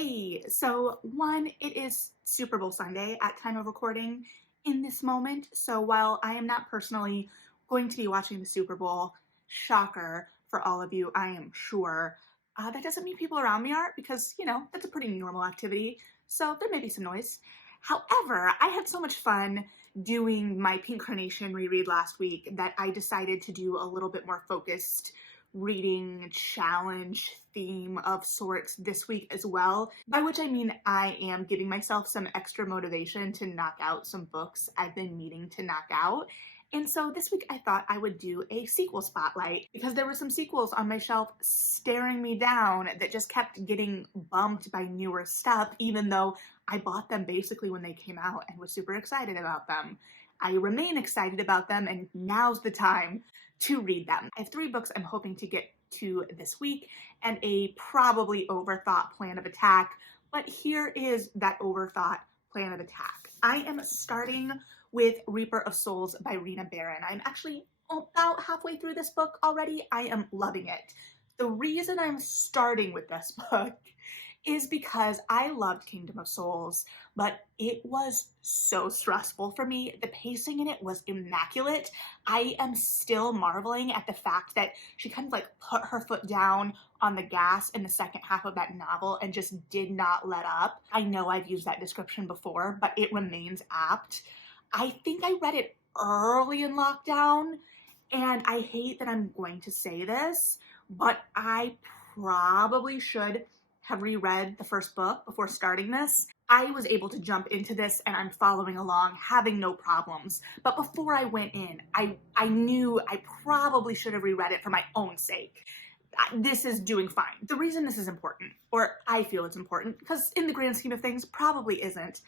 Hey, so one, it is Super Bowl Sunday at time of recording in this moment. So while I am not personally going to be watching the Super Bowl, shocker for all of you, I am sure, that doesn't mean people around me are because, that's a pretty normal activity. So there may be some noise. However, I had so much fun doing my Pink Carnation reread last week that I decided to do a little bit more focused reading challenge theme of sorts this week as well, by which I mean I am giving myself some extra motivation to knock out some books I've been meaning to knock out. And so this week I thought I would do a sequel spotlight because there were some sequels on my shelf staring me down that just kept getting bumped by newer stuff, even though I bought them basically when they came out and was super excited about them. I remain excited about them, and now's the time to read them. I have 3 books I'm hoping to get to this week and a probably overthought plan of attack, but here is that overthought plan of attack. I am starting with Reaper of Souls by Reena. I'm actually about halfway through this book already. I am loving it. The reason I'm starting with this book is because I loved Kingdom of Souls, but it was so stressful for me. The pacing in it was immaculate. I am still marveling at the fact that she kind of like put her foot down on the gas in the second half of that novel and just did not let up. I know I've used that description before, but it remains apt. I think I read it early in lockdown, and I hate that I'm going to say this, but I probably should have reread the first book before starting this. I was able to jump into this and I'm following along, having no problems. But before I went in, I knew I probably should have reread it for my own sake. This is doing fine. The reason this is important, or I feel it's important, because in the grand scheme of things, probably isn't.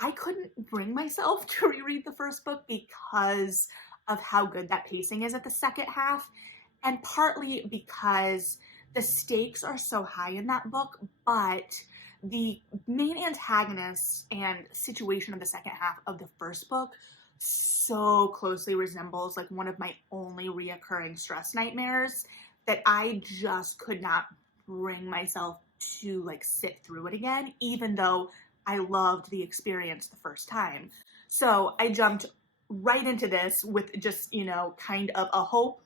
I couldn't bring myself to reread the first book because of how good that pacing is at the second half, and partly because the stakes are so high in that book, but the main antagonist and situation of the second half of the first book so closely resembles like one of my only reoccurring stress nightmares that I just could not bring myself to like sit through it again, even though I loved the experience the first time. So I jumped right into this with just, kind of a hope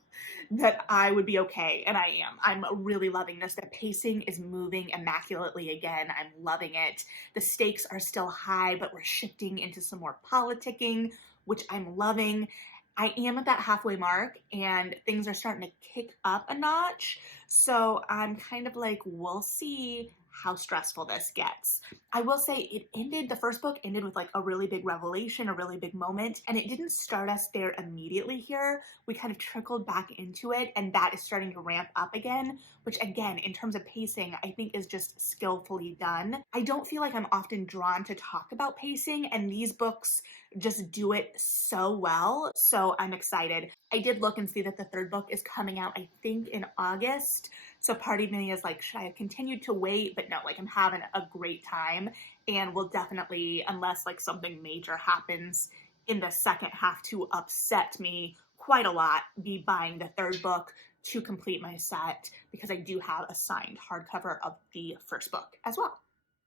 that I would be okay, and I am. I'm really loving this. The pacing is moving immaculately again. I'm loving it. The stakes are still high, but we're shifting into some more politicking, which I'm loving. I am at that halfway mark, and things are starting to kick up a notch, so I'm kind of like, we'll see how stressful this gets. I will say the first book ended with like a really big revelation, a really big moment, and it didn't start us there immediately here. We kind of trickled back into it, and that is starting to ramp up again, which again, in terms of pacing, I think is just skillfully done. I don't feel like I'm often drawn to talk about pacing, and these books just do it so well, so I'm excited. I did look and see that the 3rd book is coming out, I think, in August. So part of me is like, should I have continued to wait? But no, like I'm having a great time, and will definitely, unless like something major happens in the second half to upset me quite a lot, be buying the 3rd book to complete my set, because I do have a signed hardcover of the first book as well.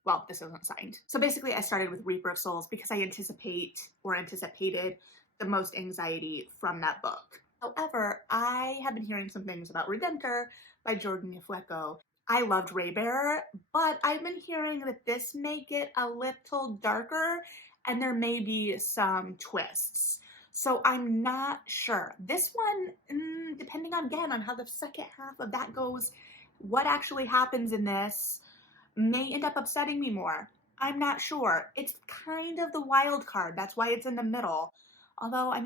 Well, this isn't signed. So basically I started with Reaper of Souls because I anticipated the most anxiety from that book. However, I have been hearing some things about Redemptor by Jordan Ifueko. I loved Raybearer, but I've been hearing that this may get a little darker and there may be some twists. So I'm not sure. This one, depending on, again, on how the second half of that goes, what actually happens in this may end up upsetting me more. I'm not sure. It's kind of the wild card. That's why it's in the middle. Although, I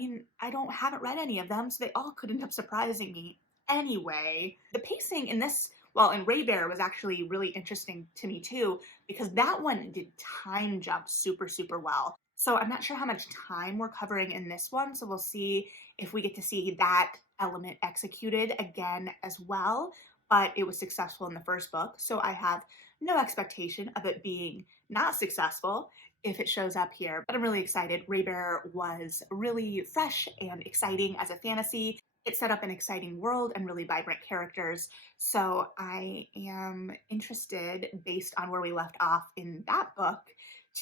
haven't read any of them, so they all could end up surprising me anyway. The pacing in this, in Raybearer was actually really interesting to me too, because that one did time jump super, super well. So I'm not sure how much time we're covering in this one, so we'll see if we get to see that element executed again as well. But it was successful in the first book, so I have no expectation of it being not successful if it shows up here. But I'm really excited. Raybearer was really fresh and exciting as a fantasy, It set up an exciting world and really vibrant characters. So I am interested, based on where we left off in that book,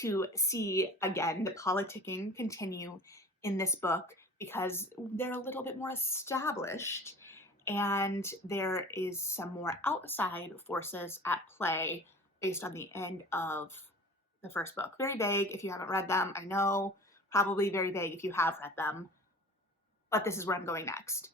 to see again the politicking continue in this book because they're a little bit more established and there is some more outside forces at play based on the end of the first book. Very vague if you haven't read them. I know, probably very vague if you have read them, but this is where I'm going next.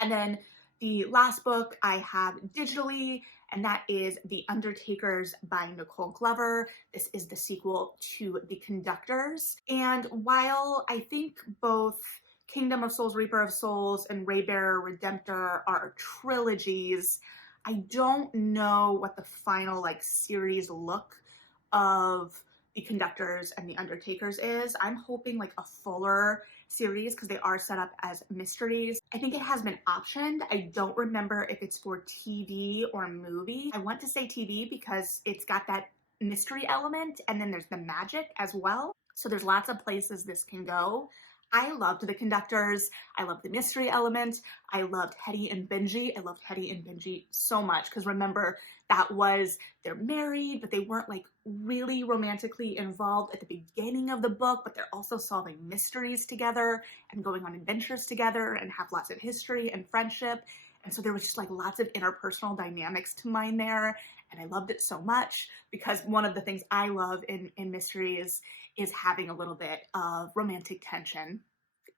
And then the last book I have digitally, and that is The Undertakers by Nicole Glover. This is the sequel to The Conductors. And while I think both Kingdom of Souls, Reaper of Souls, and Raybearer, Redemptor are trilogies, I don't know what the final series look of The Conductors and The Undertakers is. I'm hoping a fuller series because they are set up as mysteries. I think it has been optioned. I don't remember if it's for TV or movie. I want to say TV because it's got that mystery element and then there's the magic as well. So there's lots of places this can go. I loved The Conductors. I loved the mystery element. I loved Hetty and Benji. I loved Hetty and Benji so much because remember, they're married, but they weren't really romantically involved at the beginning of the book, but they're also solving mysteries together and going on adventures together and have lots of history and friendship. And so there was just lots of interpersonal dynamics to mine there. And I loved it so much because one of the things I love in mysteries is having a little bit of romantic tension.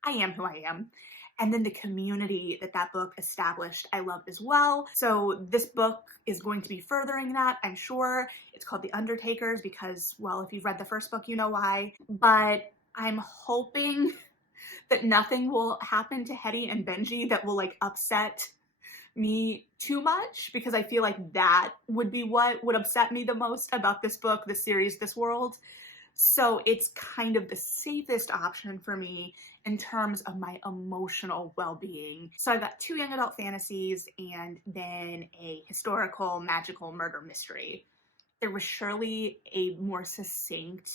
I am who I am. And then the community that book established, I loved as well. So this book is going to be furthering that, I'm sure. It's called The Undertakers because, well, if you've read the first book, you know why. But I'm hoping that nothing will happen to Hetty and Benji that will upset me too much, because I feel like that would be what would upset me the most about this book, this series, this world. So it's kind of the safest option for me in terms of my emotional well-being. So I've got 2 young adult fantasies and then a historical magical murder mystery. There was surely a more succinct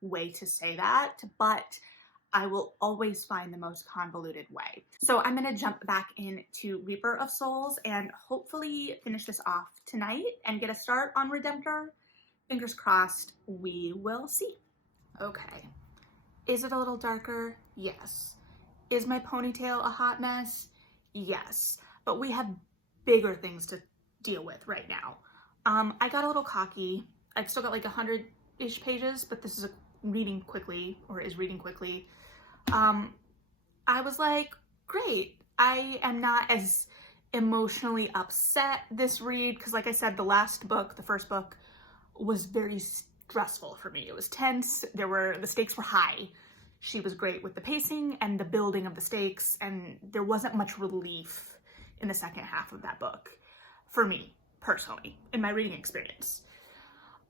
way to say that, but I will always find the most convoluted way. So I'm going to jump back into Reaper of Souls and hopefully finish this off tonight and get a start on Redemptor. Fingers crossed, we will see. Okay. Is it a little darker? Yes. Is my ponytail a hot mess? Yes. But we have bigger things to deal with right now. I got a little cocky. I've still got 100-ish pages, but this is reading quickly. I was like, great. I am not as emotionally upset this read because, like I said, the first book, was very stressful for me. It was tense. The stakes were high. She was great with the pacing and the building of the stakes, and there wasn't much relief in the second half of that book for me personally in my reading experience.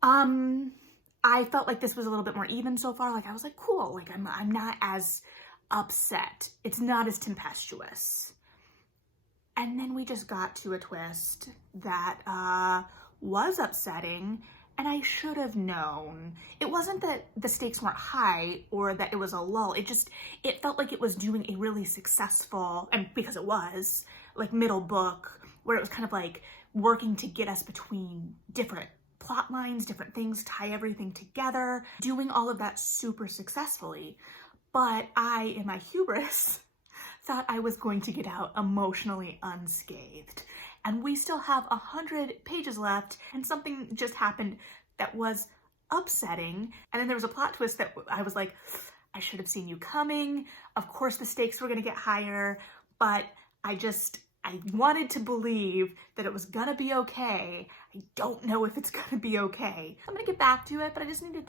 I felt like this was a little bit more even so far. I was like, cool. I'm not as upset. It's not as tempestuous. And then we just got to a twist that was upsetting, and I should have known. It wasn't that the stakes weren't high or that it was a lull. It felt like it was doing a really successful, and because it was, middle book, where it was kind of working to get us between different plot lines, different things, tie everything together, doing all of that super successfully. But I, in my hubris, thought I was going to get out emotionally unscathed. And we still have 100 pages left, and something just happened that was upsetting. And then there was a plot twist that I was like, I should have seen you coming. Of course the stakes were gonna get higher, but I wanted to believe that it was gonna be okay. I don't know if it's gonna be okay. I'm gonna get back to it, but I just needed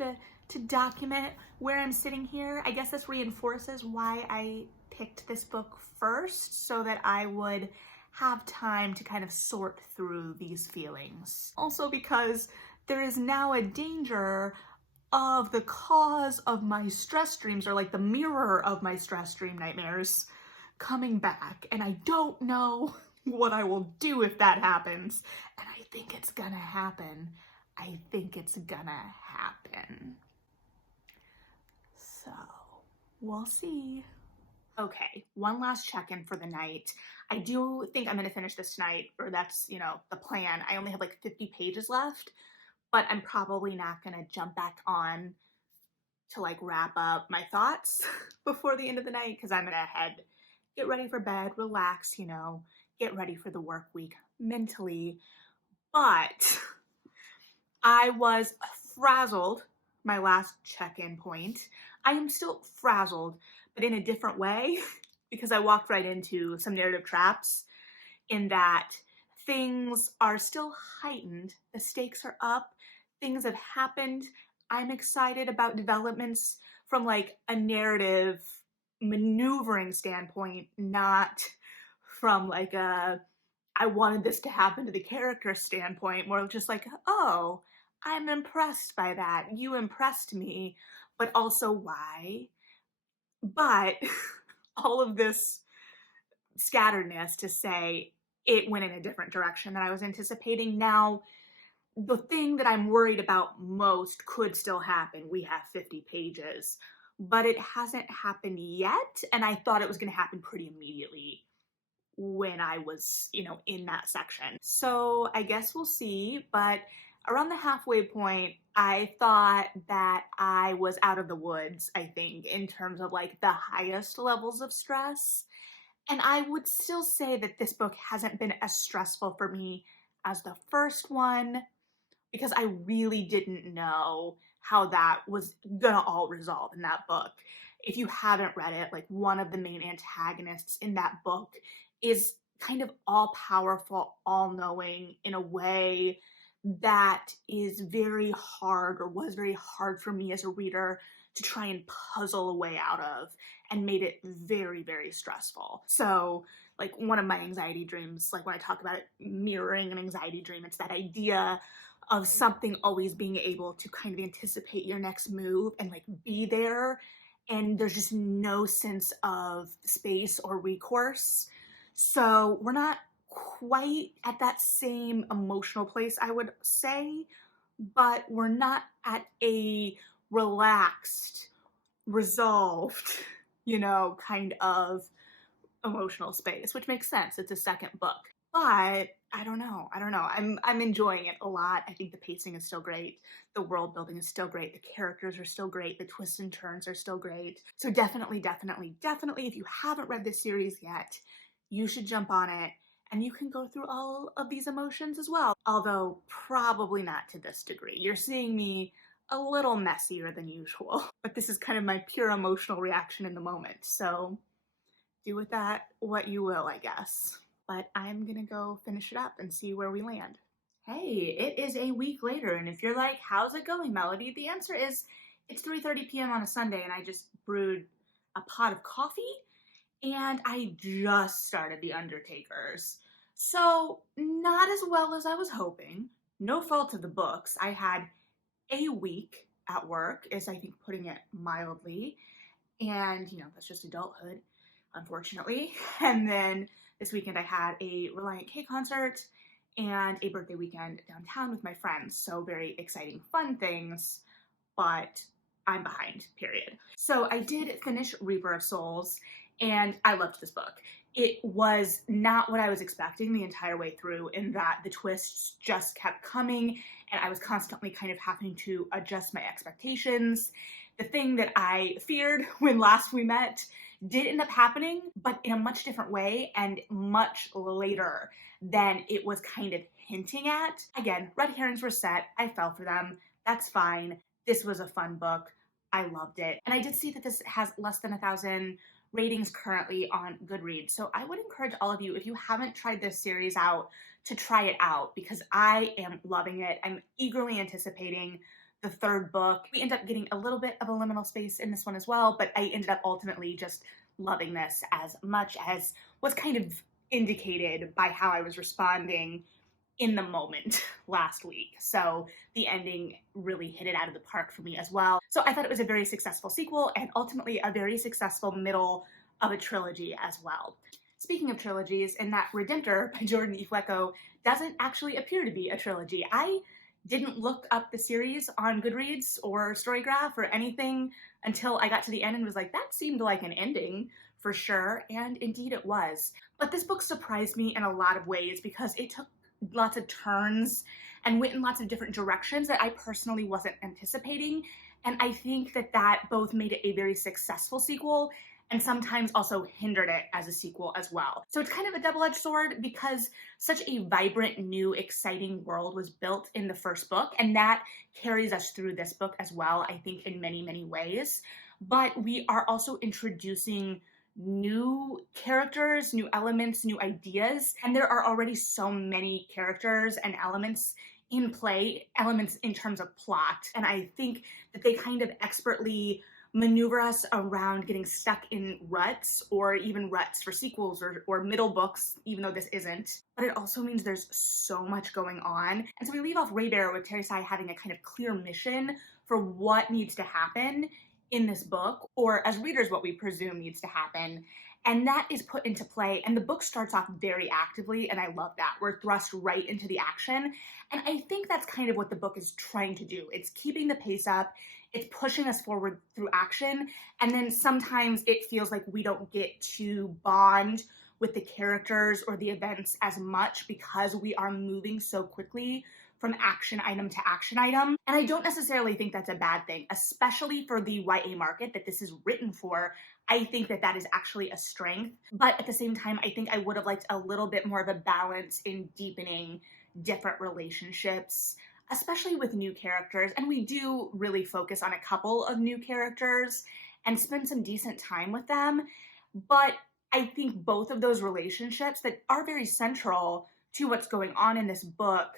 to document where I'm sitting here. I guess this reinforces why I picked this book first, so that I would have time to kind of sort through these feelings. Also because there is now a danger of the cause of my stress dreams, or the mirror of my stress dream nightmares, coming back. And I don't know what I will do if that happens. And I think it's gonna happen. So, we'll see. Okay, one last check-in for the night. I do think I'm going to finish this tonight, or that's, the plan. I only have like 50 pages left, but I'm probably not going to jump back on to like wrap up my thoughts before the end of the night because I'm going to get ready for bed, relax, get ready for the work week mentally. But I was frazzled, my last check-in point. I am still frazzled, but in a different way because I walked right into some narrative traps in that things are still heightened, the stakes are up, things have happened. I'm excited about developments from like a narrative maneuvering standpoint, not from like a I wanted this to happen to the character standpoint, more just like, oh, I'm impressed by that. You impressed me, but also why? But all of this scatteredness to say it went in a different direction than I was anticipating. Now, the thing that I'm worried about most could still happen. We have 50 pages, but it hasn't happened yet. And I thought it was going to happen pretty immediately when I was, in that section. So I guess we'll see. But around the halfway point, I thought that I was out of the woods, I think, in terms of like the highest levels of stress. And I would still say that this book hasn't been as stressful for me as the first one because I really didn't know how that was gonna all resolve in that book. If you haven't read it, like one of the main antagonists in that book is kind of all powerful, all knowing in a way that is very hard or was very hard for me as a reader to try and puzzle a way out of and made it very, very stressful. So, like, one of my anxiety dreams, like when I talk about it mirroring an anxiety dream, it's that idea of something always being able to kind of anticipate your next move and like be there. And there's just no sense of space or recourse. So we're not quite at that same emotional place, I would say, but we're not at a relaxed, resolved, kind of emotional space, which makes sense. It's a second book. But I don't know. I'm enjoying it a lot. I think the pacing is still great. The world building is still great. The characters are still great. The twists and turns are still great. So definitely, if you haven't read this series yet, you should jump on it and you can go through all of these emotions as well. Although probably not to this degree. You're seeing me a little messier than usual, but this is kind of my pure emotional reaction in the moment. So do with that what you will, I guess. But I'm gonna go finish it up and see where we land. Hey, it is a week later, and if you're like, how's it going, Melody? The answer is it's 3:30 p.m. on a Sunday, and I just brewed a pot of coffee, and I just started the Undertakers. So, not as well as I was hoping. No fault of the books. I had a week at work, is I think putting it mildly, and that's just adulthood, unfortunately. And then this weekend I had a Reliant K concert and a birthday weekend downtown with my friends. So very exciting, fun things, but I'm behind, period. So I did finish Reaper of Souls and I loved this book. It was not what I was expecting the entire way through, in that the twists just kept coming and I was constantly kind of having to adjust my expectations. The thing that I feared when last we met did end up happening, but in a much different way and much later than it was kind of hinting at. Again, red herrings were set. I fell for them. That's fine. This was a fun book. I loved it. And I did see that this has less than 1,000 ratings currently on Goodreads. So I would encourage all of you, if you haven't tried this series out, to try it out because I am loving it. I'm eagerly anticipating the third book. We end up getting a little bit of a liminal space in this one as well, but I ended up ultimately just loving this as much as was kind of indicated by how I was responding in the moment last week. So the ending really hit it out of the park for me as well. So I thought it was a very successful sequel and ultimately a very successful middle of a trilogy as well. Speaking of trilogies, in that Redemptor by Jordan Ifueko doesn't actually appear to be a trilogy. I didn't look up the series on Goodreads or Storygraph or anything until I got to the end and was like, that seemed like an ending for sure, and indeed it was. But this book surprised me in a lot of ways because it took lots of turns and went in lots of different directions that I personally wasn't anticipating. And I think that that both made it a very successful sequel and sometimes also hindered it as a sequel as well. So it's kind of a double-edged sword because such a vibrant, new, exciting world was built in the first book, and that carries us through this book as well, I think, in many, many ways. But we are also introducing new characters, new elements, new ideas, and there are already so many characters and elements in play, elements in terms of plot. And I think that they kind of expertly maneuver us around getting stuck in ruts, or even ruts for sequels or middle books, even though this isn't. But it also means there's so much going on. And so we leave off Raybear with Teresa having a kind of clear mission for what needs to happen in this book, or as readers, what we presume needs to happen. And that is put into play. And the book starts off very actively, and I love that. We're thrust right into the action. And I think that's kind of what the book is trying to do. It's keeping the pace up, it's pushing us forward through action. And then sometimes it feels like we don't get to bond with the characters or the events as much because we are moving so quickly from action item to action item. And I don't necessarily think that's a bad thing, especially for the YA market that this is written for. I think that that is actually a strength. But at the same time, I think I would have liked a little bit more of a balance in deepening different relationships, especially with new characters. And we do really focus on a couple of new characters and spend some decent time with them. But I think both of those relationships that are very central to what's going on in this book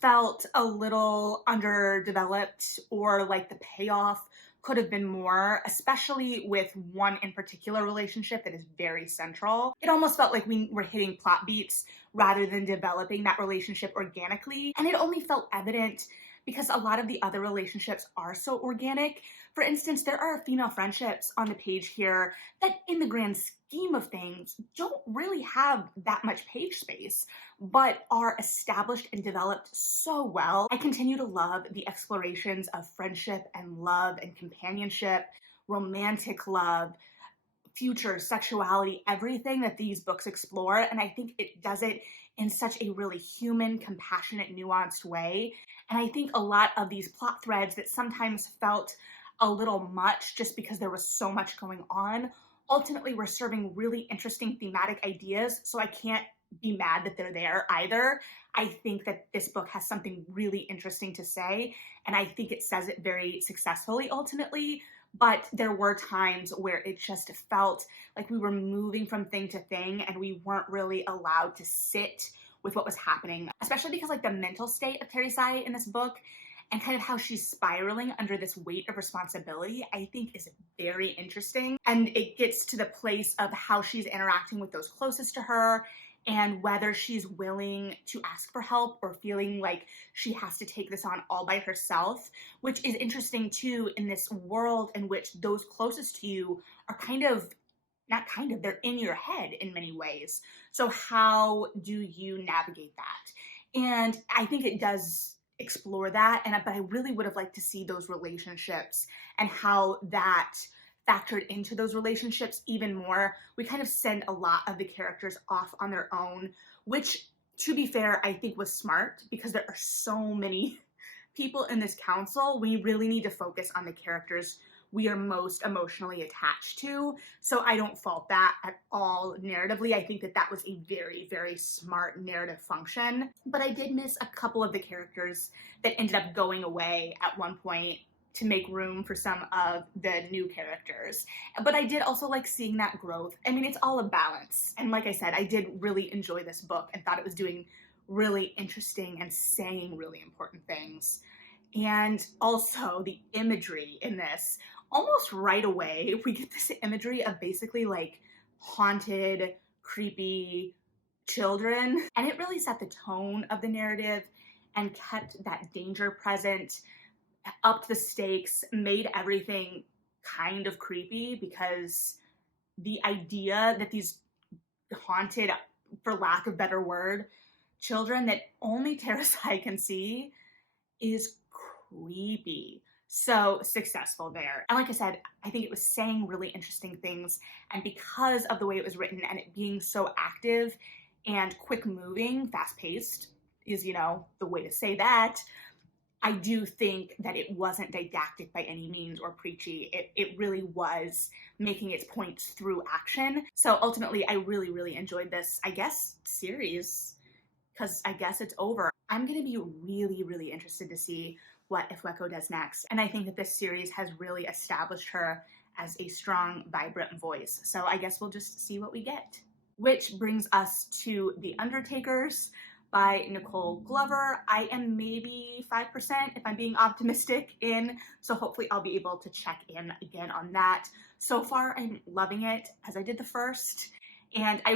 felt a little underdeveloped, or like the payoff could have been more, especially with one in particular relationship that is very central. It almost felt like we were hitting plot beats rather than developing that relationship organically. And it only felt evident because a lot of the other relationships are so organic. For instance, there are female friendships on the page here that in the grand scheme of things don't really have that much page space, but are established and developed so well. I continue to love the explorations of friendship and love and companionship, romantic love, future, sexuality, everything that these books explore. And I think it does it in such a really human, compassionate, nuanced way. And I think a lot of these plot threads that sometimes felt a little much just because there was so much going on, ultimately were serving really interesting thematic ideas. So I can't be mad that they're there either. I think that this book has something really interesting to say, and I think it says it very successfully ultimately. But there were times where it just felt like we were moving from thing to thing and we weren't really allowed to sit with what was happening, especially because like the mental state of Teresa in this book and kind of how she's spiraling under this weight of responsibility, I think is very interesting. And it gets to the place of how she's interacting with those closest to her and whether she's willing to ask for help or feeling like she has to take this on all by herself, which is interesting too in this world in which those closest to you are they're in your head in many ways. So how do you navigate that? And I think it does explore that, but I really would have liked to see those relationships and how that factored into those relationships even more. We kind of send a lot of the characters off on their own, which, to be fair, I think was smart because there are so many people in this council. We really need to focus on the characters we are most emotionally attached to. So I don't fault that at all narratively. I think that that was a very, very smart narrative function. But I did miss a couple of the characters that ended up going away at one point to make room for some of the new characters. But I did also like seeing that growth. I mean, it's all a balance. And like I said, I did really enjoy this book and thought it was doing really interesting and saying really important things. And also the imagery in this, almost right away, we get this imagery of basically like haunted, creepy children. And it really set the tone of the narrative and kept that danger present, upped the stakes, made everything kind of creepy because the idea that these haunted, for lack of a better word, children that only Teresa can see is creepy. So successful there. And like I said, I think it was saying really interesting things. And because of the way it was written and it being so active and quick moving, fast paced is, the way to say that. I do think that it wasn't didactic by any means or preachy. It really was making its points through action. So ultimately, I really, really enjoyed this, I guess, series, because I guess it's over. I'm going to be really, really interested to see what Ifueko does next. And I think that this series has really established her as a strong, vibrant voice. So I guess we'll just see what we get. Which brings us to The Undertakers by Nicole Glover. I am maybe 5% if I'm being optimistic in, so hopefully I'll be able to check in again on that. So far, I'm loving it as I did the first. And I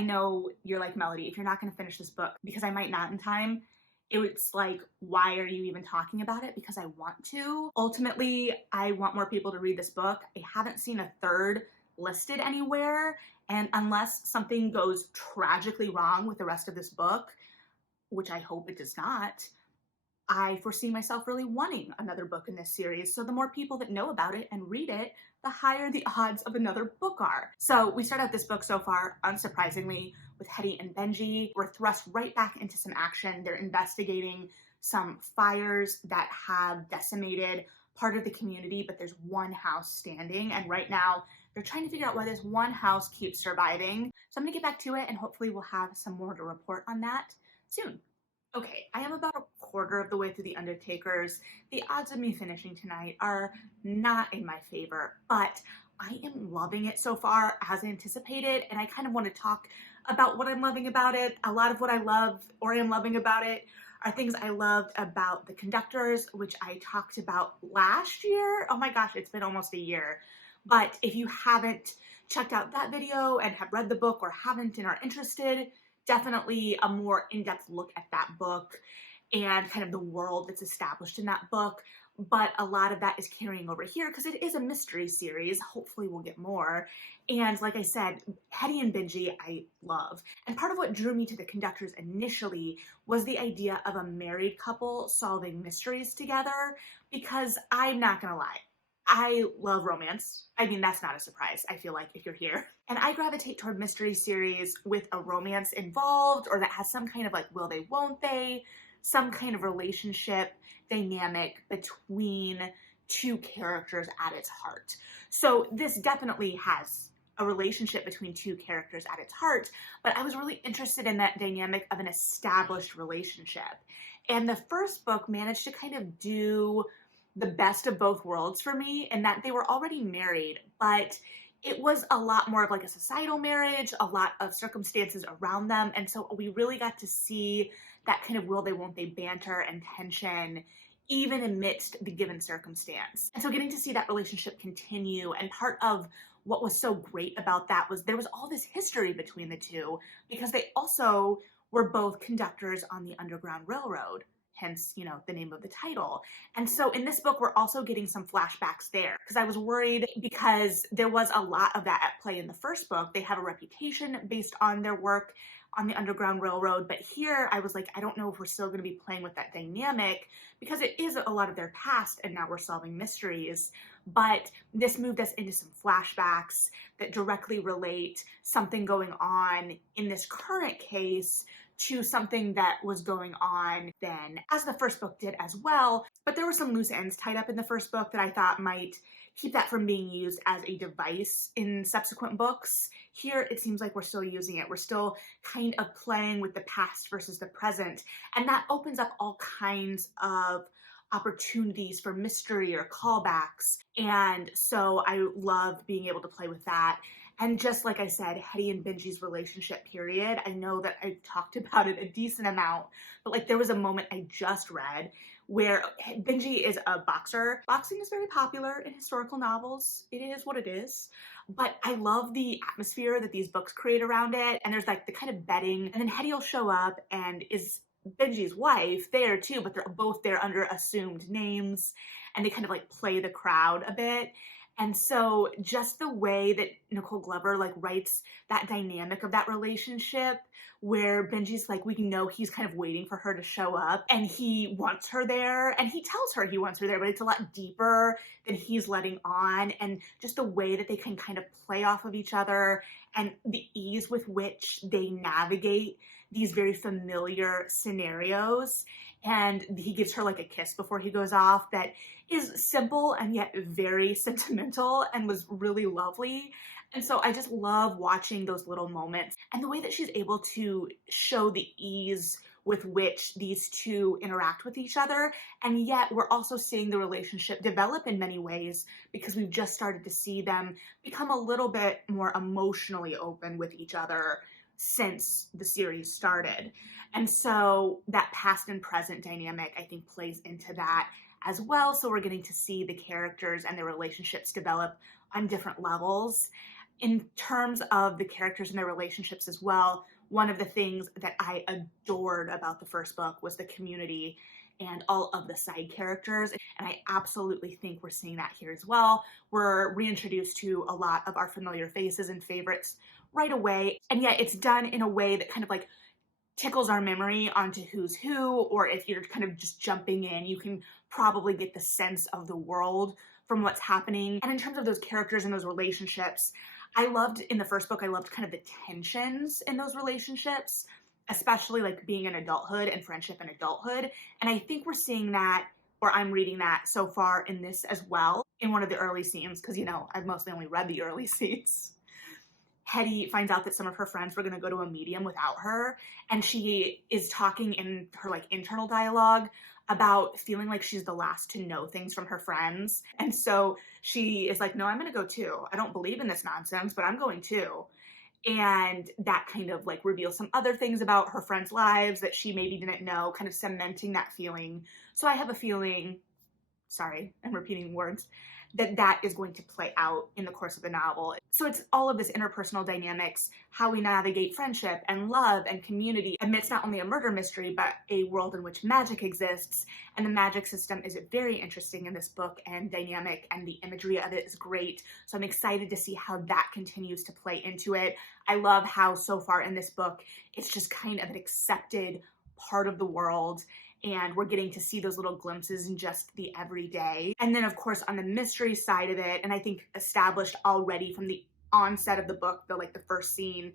know you're like, Melody, if you're not going to finish this book, because I might not in time, it's like, why are you even talking about it? Because I want to. Ultimately, I want more people to read this book. I haven't seen a third listed anywhere. And unless something goes tragically wrong with the rest of this book, which I hope it does not, I foresee myself really wanting another book in this series. So the more people that know about it and read it, the higher the odds of another book are. So we start out this book so far, unsurprisingly, with Hetty and Benji. We're thrust right back into some action. They're investigating some fires that have decimated part of the community, but there's one house standing. And right now, they're trying to figure out why this one house keeps surviving. So I'm gonna get back to it and hopefully we'll have some more to report on that soon. Okay, I am about a quarter of the way through The Undertakers. The odds of me finishing tonight are not in my favor, but I am loving it so far as anticipated, and I kind of want to talk about what I'm loving about it. A lot of what I love or am loving about it are things I loved about the conductors, which I talked about last year. Oh my gosh, it's been almost a year. But if you haven't checked out that video and have read the book or haven't and are interested, definitely a more in-depth look at that book and kind of the world that's established in that book. But a lot of that is carrying over here because it is a mystery series. Hopefully we'll get more. And like I said, Hetty and Benji I love. And part of what drew me to the conductors initially was the idea of a married couple solving mysteries together, because I'm not gonna lie, I love romance. I mean, that's not a surprise, I feel like, if you're here. And I gravitate toward mystery series with a romance involved, or that has some kind of like will they, won't they, some kind of relationship dynamic between two characters at its heart. So this definitely has a relationship between two characters at its heart, but I was really interested in that dynamic of an established relationship. And the first book managed to kind of do the best of both worlds for me, in that they were already married, but it was a lot more of like a societal marriage, a lot of circumstances around them. And so we really got to see that kind of will they, won't they banter and tension, even amidst the given circumstance. And so getting to see that relationship continue, and part of what was so great about that was there was all this history between the two, because they also were both conductors on the Underground Railroad. Hence, the name of the title. And so in this book, we're also getting some flashbacks there, because I was worried, because there was a lot of that at play in the first book. They have a reputation based on their work on the Underground Railroad, but here I was like, I don't know if we're still going to be playing with that dynamic, because it is a lot of their past and now we're solving mysteries. But this moved us into some flashbacks that directly relate something going on in this current case to something that was going on then, as the first book did as well. But there were some loose ends tied up in the first book that I thought might keep that from being used as a device in subsequent books. Here, it seems like we're still using it. We're still kind of playing with the past versus the present. And that opens up all kinds of opportunities for mystery or callbacks. And so I love being able to play with that. And just like I said, Hetty and Benji's relationship period, I know that I talked about it a decent amount, but like there was a moment I just read where Benji is a boxer. Boxing is very popular in historical novels. It is what it is. But I love the atmosphere that these books create around it. And there's like the kind of betting. And then Hetty will show up and is Benji's wife there too, but they're both there under assumed names. And they kind of like play the crowd a bit. And so just the way that Nicole Glover like writes that dynamic of that relationship where Benji's like, we know he's kind of waiting for her to show up and he wants her there and he tells her he wants her there, but it's a lot deeper than he's letting on. And just the way that they can kind of play off of each other and the ease with which they navigate these very familiar scenarios. And he gives her like a kiss before he goes off that is simple and yet very sentimental and was really lovely. And so I just love watching those little moments and the way that she's able to show the ease with which these two interact with each other. And yet we're also seeing the relationship develop in many ways because we've just started to see them become a little bit more emotionally open with each other since the series started. And so that past and present dynamic, I think, plays into that as well. So we're getting to see the characters and their relationships develop on different levels. In terms of the characters and their relationships as well, one of the things that I adored about the first book was the community and all of the side characters. And I absolutely think we're seeing that here as well. We're reintroduced to a lot of our familiar faces and favorites right away. And yet it's done in a way that kind of like tickles our memory onto who's who, or if you're kind of just jumping in, you can probably get the sense of the world from what's happening. And in terms of those characters and those relationships, I loved in the first book, I loved kind of the tensions in those relationships, especially like being in adulthood and friendship in adulthood. And I think we're seeing that, or I'm reading that so far in this as well, in one of the early scenes, because, you know, I've mostly only read the early scenes. Hetty finds out that some of her friends were going to go to a medium without her, and she is talking in her like internal dialogue about feeling like she's the last to know things from her friends. And so she is like, no, I'm going to go too. I don't believe in this nonsense, but I'm going too. And that kind of like reveals some other things about her friends' lives that she maybe didn't know, kind of cementing that feeling. So I have a feeling, sorry, I'm repeating words, that is going to play out in the course of the novel. So it's all of this interpersonal dynamics, how we navigate friendship and love and community amidst not only a murder mystery, but a world in which magic exists. And the magic system is very interesting in this book and dynamic, and the imagery of it is great. So I'm excited to see how that continues to play into it. I love how so far in this book, it's just kind of an accepted part of the world, and we're getting to see those little glimpses in just the everyday. And then of course on the mystery side of it, and I think established already from the onset of the book, the first scene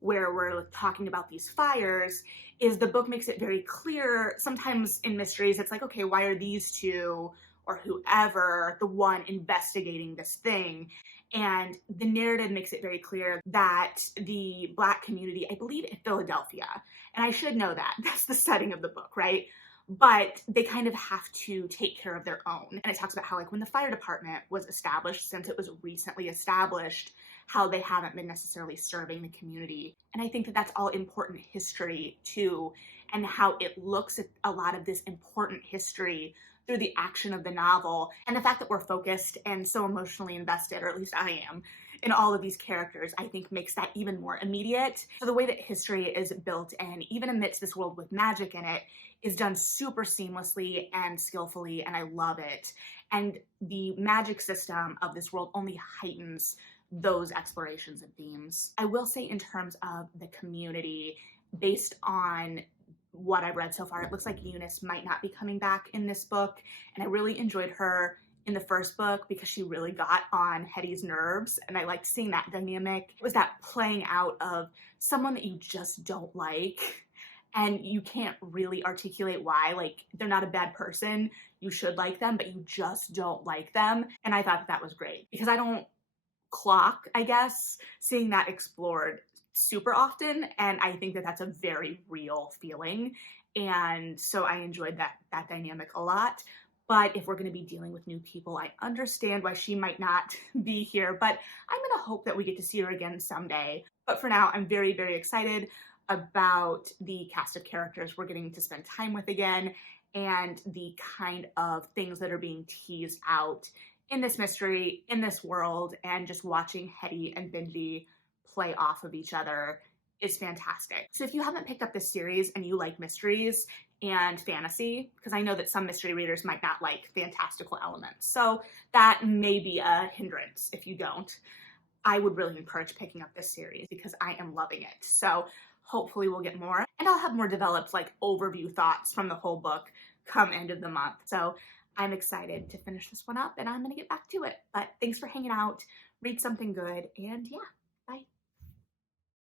where we're talking about these fires, is the book makes it very clear. Sometimes in mysteries, it's like, okay, why are these two or whoever the one investigating this thing? And the narrative makes it very clear that the Black community, I believe in Philadelphia, and I should know that, that's the setting of the book, right? But they kind of have to take care of their own. And it talks about how like when the fire department was established, since it was recently established, how they haven't been necessarily serving the community. And I think that that's all important history too, and how it looks at a lot of this important history through the action of the novel. And the fact that we're focused and so emotionally invested, or at least I am, in all of these characters, I think makes that even more immediate. So the way that history is built in, even amidst this world with magic in it, is done super seamlessly and skillfully, and I love it. And the magic system of this world only heightens those explorations and themes. I will say in terms of the community, based on what I've read so far, it looks like Eunice might not be coming back in this book, and I really enjoyed her in the first book because she really got on Hetty's nerves, and I liked seeing that dynamic. It was that playing out of someone that you just don't like, and you can't really articulate why. Like, they're not a bad person, you should like them, but you just don't like them. And I thought that was great because I don't clock, I guess, seeing that explored super often, and I think that that's a very real feeling, and so I enjoyed that dynamic a lot. But if we're going to be dealing with new people, I understand why she might not be here, but I'm going to hope that we get to see her again someday. But for now, I'm very, very excited about the cast of characters we're getting to spend time with again, and the kind of things that are being teased out in this mystery, in this world, and just watching Hetty and Benji play off of each other is fantastic. So if you haven't picked up this series and you like mysteries and fantasy, because I know that some mystery readers might not like fantastical elements, so that may be a hindrance if you don't, I would really encourage picking up this series because I am loving it. So hopefully we'll get more, and I'll have more developed like overview thoughts from the whole book come end of the month. So I'm excited to finish this one up, and I'm gonna get back to it. But thanks for hanging out, read something good, and yeah,